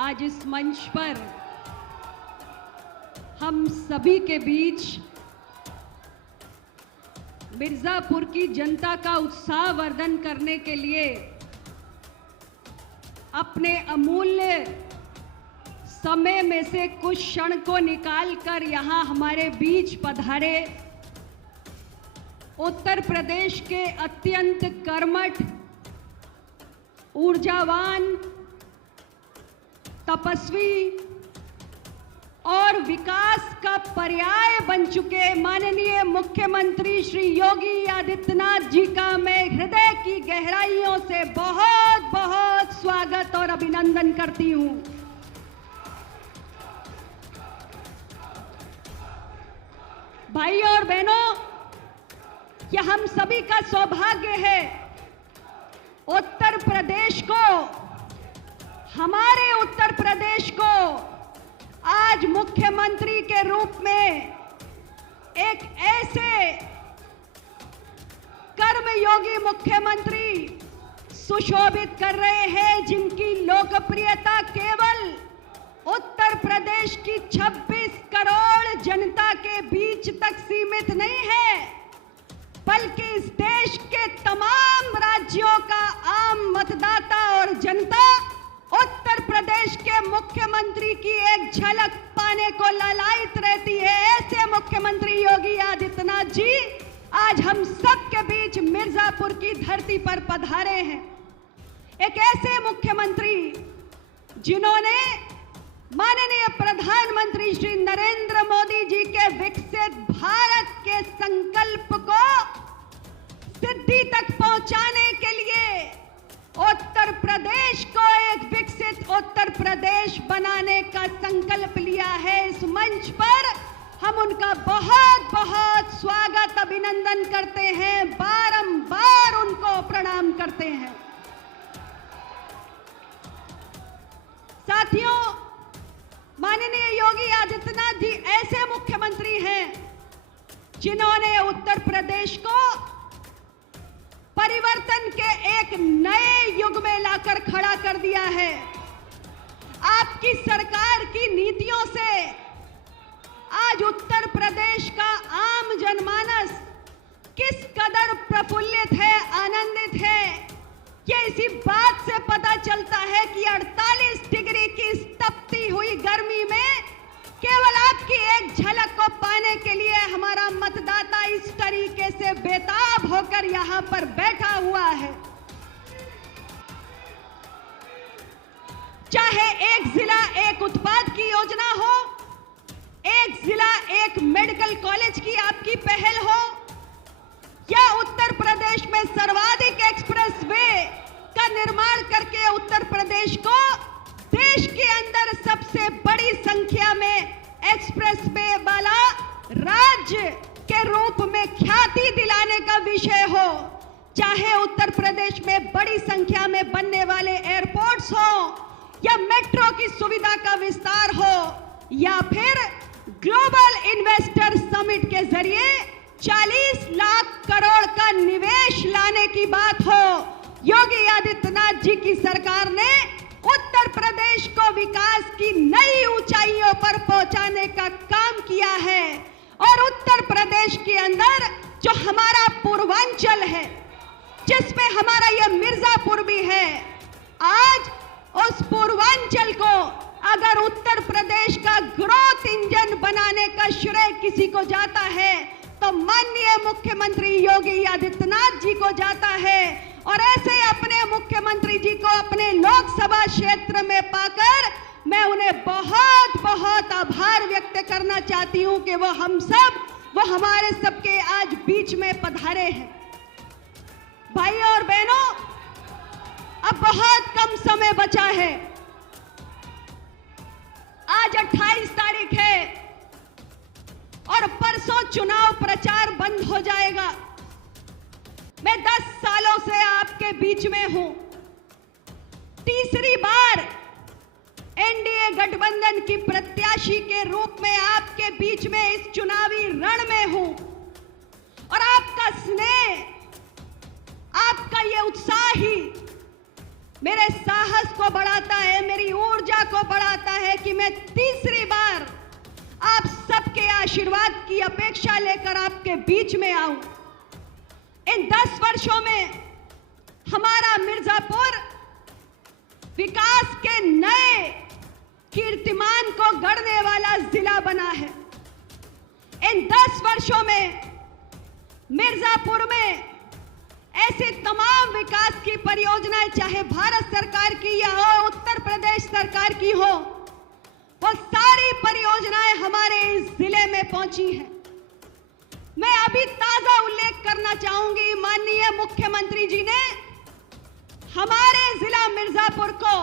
आज इस मंच पर हम सभी के बीच मिर्जापुर की जनता का उत्साह वर्धन करने के लिए अपने अमूल्य समय में से कुछ क्षण को निकालकर यहाँ हमारे बीच पधारे उत्तर प्रदेश के अत्यंत कर्मठ, ऊर्जावान, तपस्वी और विकास का पर्याय बन चुके माननीय मुख्यमंत्री श्री योगी आदित्यनाथ जी का मैं हृदय की गहराइयों से बहुत बहुत स्वागत और अभिनंदन करती हूं। भाई और बहनों, यह हम सभी का सौभाग्य है उत्तर प्रदेश को, हमारे उत्तर प्रदेश को आज मुख्यमंत्री के रूप में एक ऐसे कर्मयोगी मुख्यमंत्री सुशोभित कर रहे हैं जिनकी लोकप्रियता केवल उत्तर प्रदेश की 26 करोड़ जनता के बीच तक सीमित नहीं है, बल्कि इस देश के तमाम राज्यों का आम मतदाता और जनता उत्तर प्रदेश के मुख्यमंत्री की एक झलक पाने को लालायित रहती है। ऐसे मुख्यमंत्री योगी आदित्यनाथ जी आज हम सब के बीच मिर्जापुर की धरती पर पधारे हैं। एक ऐसे मुख्यमंत्री जिन्होंने माननीय प्रधानमंत्री श्री नरेंद्र मोदी जी के विकसित भारत के संकल्प को सिद्धि तक पहुंचाने के लिए उत्तर प्रदेश को एक विकसित उत्तर प्रदेश बनाने का संकल्प लिया है। इस मंच पर हम उनका बहुत बहुत स्वागत, अभिनंदन करते हैं, बारंबार उनको प्रणाम करते हैं। साथियों, माननीय योगी आदित्यनाथ जी ऐसे मुख्यमंत्री हैं जिन्होंने उत्तर प्रदेश को परिवर्तन के एक नए युग में लाकर खड़ा कर दिया है। आपकी सरकार की नीतियों से आज उत्तर प्रदेश का आम जनमानस किस कदर प्रफुल्लित है, आनंदित है, ये इसी बात से पता चलता है कि 48 डिग्री की तपती हुई गर्मी में केवल आपकी एक झलक को पाने के लिए हमारा मतदाता इस तरीके से बेताब होकर यहां पर बैठा हुआ है। चाहे एक जिला एक उत्पाद की योजना हो, एक जिला एक मेडिकल कॉलेज की आपकी पहल हो, या उत्तर प्रदेश में सर्वाधिक एक्सप्रेस वे का निर्माण करके उत्तर प्रदेश को देश के अंदर सबसे बड़ी संख्या में एक्सप्रेस वे वाला राज्य के रूप में ख्याति दिलाने का विषय हो, चाहे उत्तर प्रदेश में बड़ी संख्या में बनने वाले एयरपोर्ट्स हो, या मेट्रो की सुविधा का विस्तार हो, या फिर ग्लोबल इन्वेस्टर समिट के जरिए 40 लाख करोड़ का निवेश लाने की बात हो, योगी आदित्यनाथ जी की सरकार ने उत्तर प्रदेश को विकास की नई ऊंचाइयों पर पहुंचाने का काम किया है। और उत्तर प्रदेश के अंदर जो हमारा पूर्वांचल है, जिसमें हमारा यह मिर्जापुर भी है, आज उस पूर्वांचल को अगर उत्तर प्रदेश का ग्रोथ इंजन बनाने का श्रेय किसी को जाता है तो माननीय मुख्यमंत्री योगी आदित्यनाथ जी को जाता है। और ऐसे अपने मुख्यमंत्री जी को अपने लोकसभा क्षेत्र में पाकर मैं उन्हें बहुत बहुत आभार व्यक्त करना चाहती हूं कि वो हमारे सबके आज बीच में पधारे हैं। भाई और बहनों, अब बहुत कम समय बचा है। आज 28 तारीख है और परसों चुनाव प्रचार बंद हो जाएगा। मैं 10 सालों से आपके बीच में हूं। तीसरी बार एनडीए गठबंधन की प्रत्याशी के रूप में आपके बीच में इस चुनावी रण में हूं और आपका स्नेह, आपका ये उत्साह ही मेरे साहस को बढ़ाता है, मेरी ऊर्जा को कि मैं तीसरी बार आप सबके आशीर्वाद की अपेक्षा लेकर आपके बीच में आऊं। इन 10 वर्षों में हमारा मिर्जापुर विकास के नए कीर्तिमान को गढ़ने वाला जिला बना है। इन 10 वर्षों में मिर्जापुर में ऐसी तमाम विकास की परियोजनाएं, चाहे भारत सरकार की या हो उत्तर प्रदेश सरकार की हो, वो सारी परियोजनाएं हमारे इस जिले में पहुंची हैं। मैं अभी ताजा उल्लेख करना चाहूंगी, माननीय मुख्यमंत्री जी ने हमारे जिला मिर्जापुर को,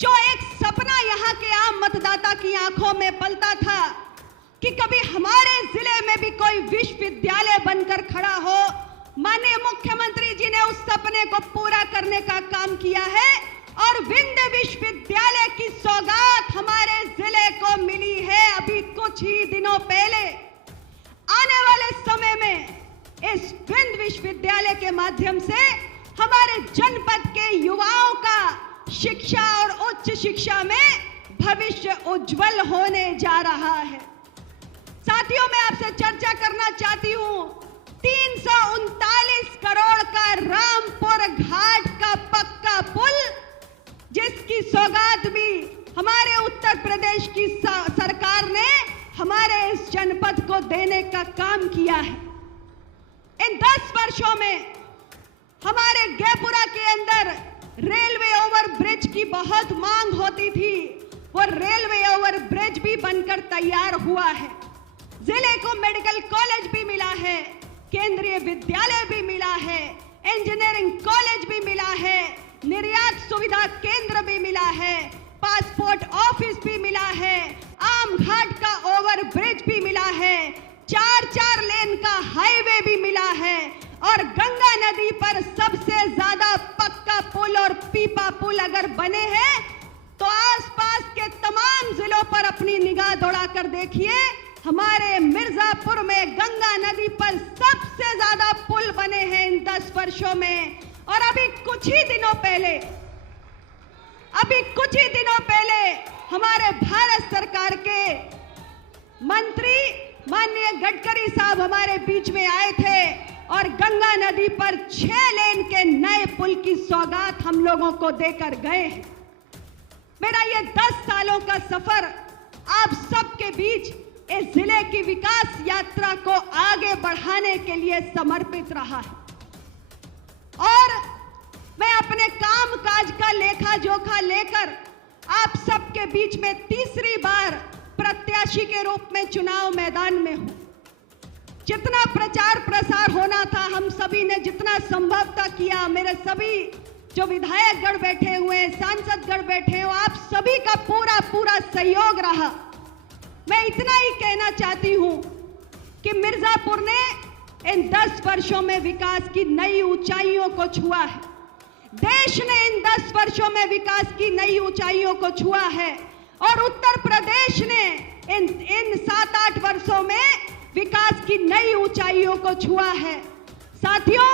जो एक सपना यहां के आम मतदाता की आंखों में पलता था कि कभी हमारे जिले में भी कोई विश्वविद्यालय बनकर खड़ा हो, माननीय मुख्यमंत्री जी ने उस सपने को पूरा करने का काम किया है और विंध्य विश्वविद्यालय की सौगात हमारे जिले को मिली है। अभी कुछ ही दिनों पहले आने वाले समय में इस विंध्य विश्वविद्यालय के माध्यम से हमारे जनपद के युवाओं का शिक्षा और उच्च शिक्षा में भविष्य उज्जवल होने जा रहा है। साथियों, मैं आपसे चर्चा करना चाहती हूं 339 करोड़ का रामपुर घाट का पक्का पुल, जिसकी सौगात भी हमारे उत्तर प्रदेश की सरकार ने हमारे इस जनपद को देने का काम किया है। इन 10 वर्षों में हमारे गैपुरा के अंदर रेलवे ओवरब्रिज की बहुत मांग होती थी, वो रेलवे ओवरब्रिज भी बनकर तैयार हुआ है। जिले को मेडिकल कॉलेज भी मिला है, केंद्रीय विद्यालय भी मिला है, इंजीनियरिंग कॉलेज भी मिला है, निर्यात सुविधा केंद्र भी मिला है, पासपोर्ट ऑफिस भी मिला है, आम घाट का ओवरब्रिज भी मिला है, 4 लेन का हाईवे भी मिला है और गंगा नदी पर सबसे ज्यादा पक्का पुल और पीपा पुल अगर बने हैं तो आसपास के तमाम जिलों पर अपनी निगाह दौड़ाकर देखिए, हमारे मिर्जापुर में गंगा नदी पर सबसे ज्यादा पुल बने हैं इन 10 वर्षों में। और अभी कुछ ही दिनों पहले हमारे भारत सरकार के मंत्री माननीय गडकरी साहब हमारे बीच में आए थे और गंगा नदी पर 6 लेन के नए पुल की सौगात हम लोगों को देकर गए हैं। मेरा ये 10 सालों का सफर आप सबके बीच इस जिले की विकास यात्रा को आगे बढ़ाने के लिए समर्पित रहा है और मैं अपने काम काज का लेखा जोखा लेकर आप सबके बीच में तीसरी बार प्रत्याशी के रूप में चुनाव मैदान में हूं। जितना प्रचार प्रसार होना था हम सभी ने जितना संभव था किया। मेरे सभी जो विधायकगण बैठे हुए, सांसदगण बैठे हो, आप सभी का पूरा सहयोग रहा। मैं इतना ही कहना चाहती हूं कि मिर्जापुर ने इन 10 वर्षों में विकास की नई ऊंचाइयों को छुआ है। देश ने इन 10 वर्षों में विकास की नई ऊंचाइयों को छुआ है और उत्तर प्रदेश ने इन 7-8 वर्षों में विकास की नई ऊंचाइयों को छुआ है। साथियों,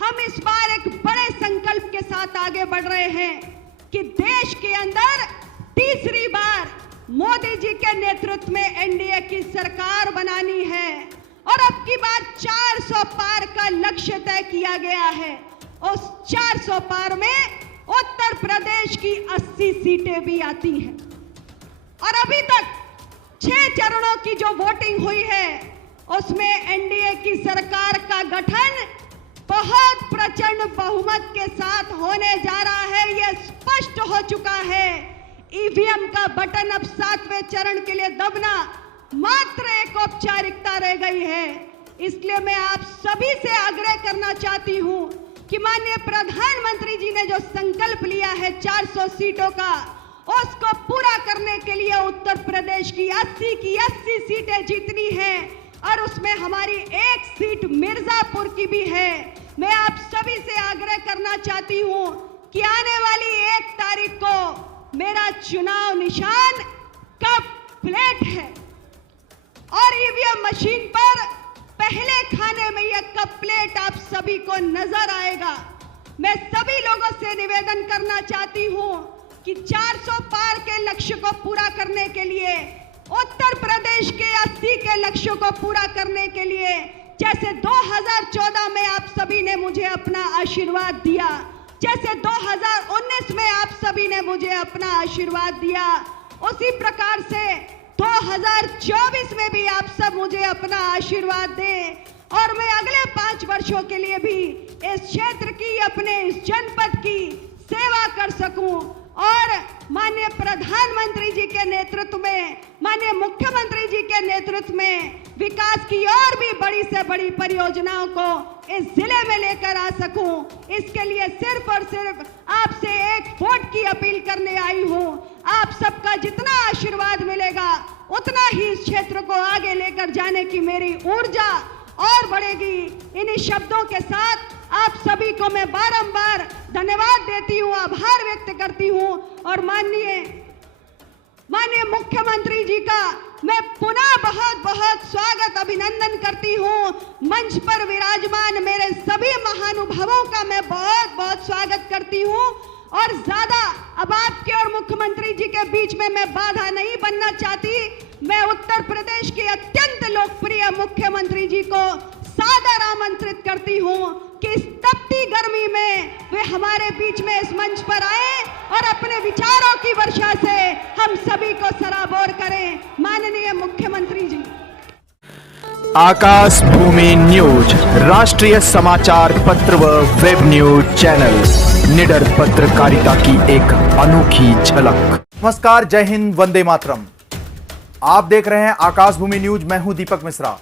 हम इस बार एक बड़े संकल्प के साथ आगे बढ़ रहे हैं कि देश के अंदर तीसरी बार मोदी जी के नेतृत्व में एनडीए की सरकार बनानी है और अब की बार 400 पार का लक्ष्य तय किया गया है। उस 400 पार में उत्तर प्रदेश की 80 सीटें भी आती हैं और अभी तक 6 चरणों की जो वोटिंग हुई है उसमें एनडीए की सरकार का गठन बहुत प्रचंड बहुमत के साथ होने जा रहा है। यह स्पष्ट हो चुका है। ईवीएम का बटन अब 7वें चरण के लिए दबना मात्र एक औपचारिकता रह गई है। इसलिए मैं आप सभी से आग्रह करना चाहती हूं कि माननीय प्रधानमंत्री जी ने जो संकल्प लिया है 400 सीटों का, उसको पूरा करने के लिए उत्तर प्रदेश की 80 की 80 सीटें जीतनी है और उसमें हमारी एक सीट मिर्जापुर की भी है। मैं आप सभी से आग्रह करना चाहती हूं कि आने वाली 1 तारीख को मेरा चुनाव निशान कप प्लेट है और ईवीएम मशीन पर पहले खाने में यह कप प्लेट आप सभी को नजर आएगा। मैं सभी लोगों से निवेदन करना चाहती हूं कि 400 पार के लक्ष्य को पूरा करने के लिए, उत्तर प्रदेश के 80 के लक्ष्यों को पूरा करने के लिए, जैसे 2014 में आप सभी ने मुझे अपना आशीर्वाद दिया, जैसे 2019 में आप सभी ने मुझे अपना आशीर्वाद दिया, उसी प्रकार से 2024 में भी आप सब मुझे अपना आशीर्वाद दें और मैं अगले 5 वर्षों के लिए भी इस क्षेत्र की, अपने इस जनपद की सेवा कर सकूं और माननीय प्रधानमंत्री जी के नेतृत्व में, माननीय मुख्यमंत्री जी के नेतृत्व में विकास की और भी बड़ी से बड़ी परियोजनाओं को इस जिले में लेकर आ सकूं। इसके लिए सिर्फ और सिर्फ आपसे एक वोट की अपील करने आई हूं। आप सबका जितना आशीर्वाद मिलेगा उतना ही इस क्षेत्र को आगे लेकर जाने की मेरी ऊर्जा और बढ़ेगी। इन्हीं शब्दों के साथ आप सभी को मैं बारंबार धन्यवाद देती हूँ, आभार व्यक्त करती हूँ और माननीय मुख्यमंत्री जी का मैं पुनः बहुत बहुत स्वागत, अभिनंदन करती हूँ। मंच पर विराजमान मेरे सभी महानुभावों का मैं बहुत बहुत स्वागत करती हूँ और ज्यादा अब आपके और मुख्यमंत्री जी के बीच में मैं बाधा नहीं बनना चाहती। मैं उत्तर प्रदेश के अत्यंत लोकप्रिय मुख्यमंत्री जी को सादर आमंत्रित करती हूँ कि इस तपती गर्मी में वे हमारे बीच में इस मंच पर आए और अपने विचारों की वर्षा से हम सभी को सराबोर करें। माननीय मुख्यमंत्री जी। आकाश भूमि न्यूज, राष्ट्रीय समाचार पत्र व वेब न्यूज चैनल, निडर पत्रकारिता की एक अनोखी झलक। नमस्कार, जय हिंद, वंदे मातरम। आप देख रहे हैं आकाश भूमि न्यूज। मैं हूं दीपक मिश्रा।